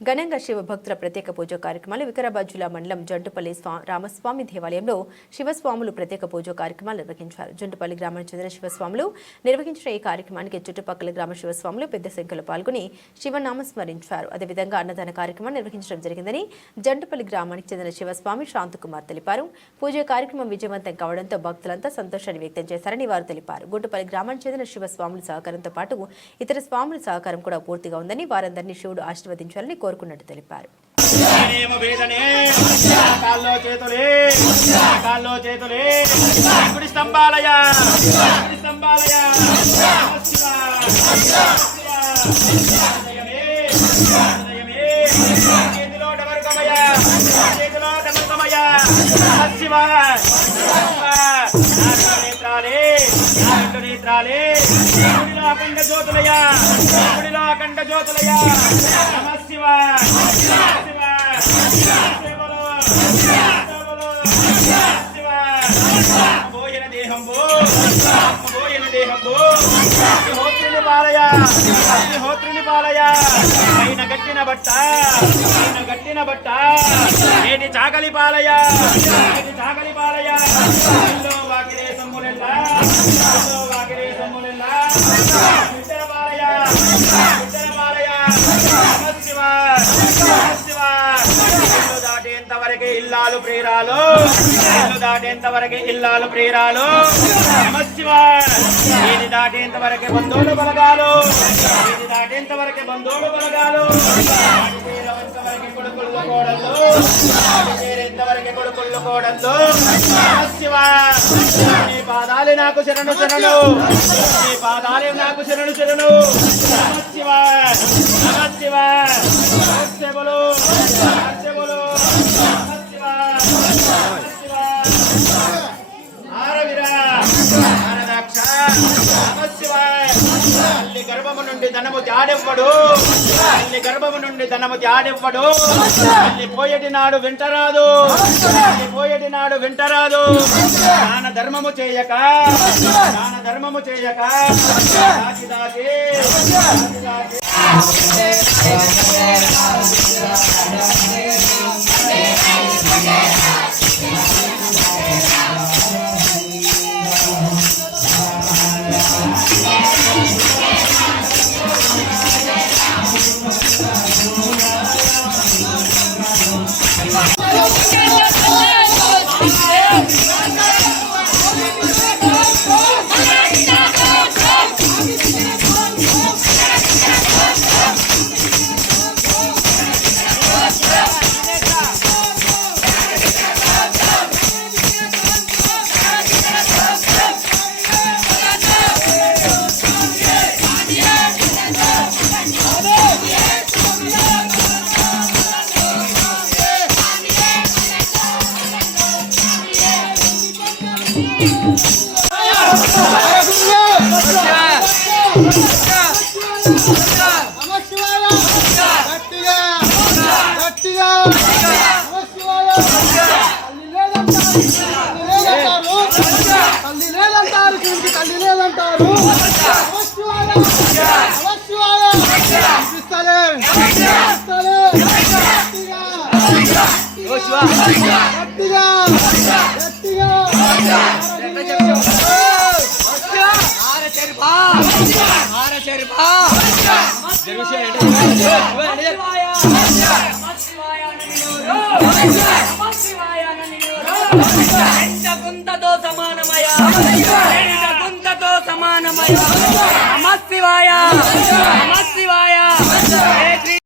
ఘనంగా శివభక్తుల ప్రత్యేక పూజా కార్యక్రమాలు వికారాబాద్ జిల్లా మండలం జంటుపల్లి రామస్వామి దేవాలయంలో శివస్వాములు ప్రత్యేక పూజా కార్యక్రమాలు నిర్వహించారు. జంటుపల్లి గ్రామానికి చెందిన శివస్వాములు నిర్వహించిన ఈ కార్యక్రమానికి చుట్టుపక్కల గ్రామ శివస్వాములు పెద్ద సంఖ్యలో పాల్గొని శివనామ స్మరించారు. అదేవిధంగా అన్నదాన కార్యక్రమాన్ని నిర్వహించడం జరిగిందని జంటుపల్లి గ్రామానికి చెందిన శివస్వామి శాంతకుమార్ తెలిపారు. పూజా కార్యక్రమం విజయవంతం కావడంతో భక్తులంతా సంతోషాన్ని వ్యక్తం చేశారని వారు తెలిపారు. గుంటుపల్లి గ్రామానికి చెందిన శివస్వాముల సహకారంతో పాటు ఇతర స్వాముల సహకారం కూడా పూర్తిగా ఉందని వారందరినీ శివుడు ఆశీర్వదించాలని కోరుకున్నట్టు తెలిపారు. అఖండ జ్యోతులయ నమః శివాయ అగ్నిహోత్రుని పాలయ అయిన గట్టిన బట్ట ఏటి చాకలి పాలయ వాకిరే సమ్ములెల్లా దాటేంతవరకే ఇల్లాలు ప్రియురాలు నమశివాయ. ఇది దాటేంతవరకే బంధువులు బలగాలు కొడుకుళ్ళు కోడళ్ళు నమశివాయ. నీ పాదాలే నాకు శరణు నమశివాయ. తల్లి గర్భము నుండి ధనము జాడెవ్వడు తల్లి పోయేటి నాడు వింటరాదు దాన ధర్మము చేయక దాచి సమానమయ నమః శివాయ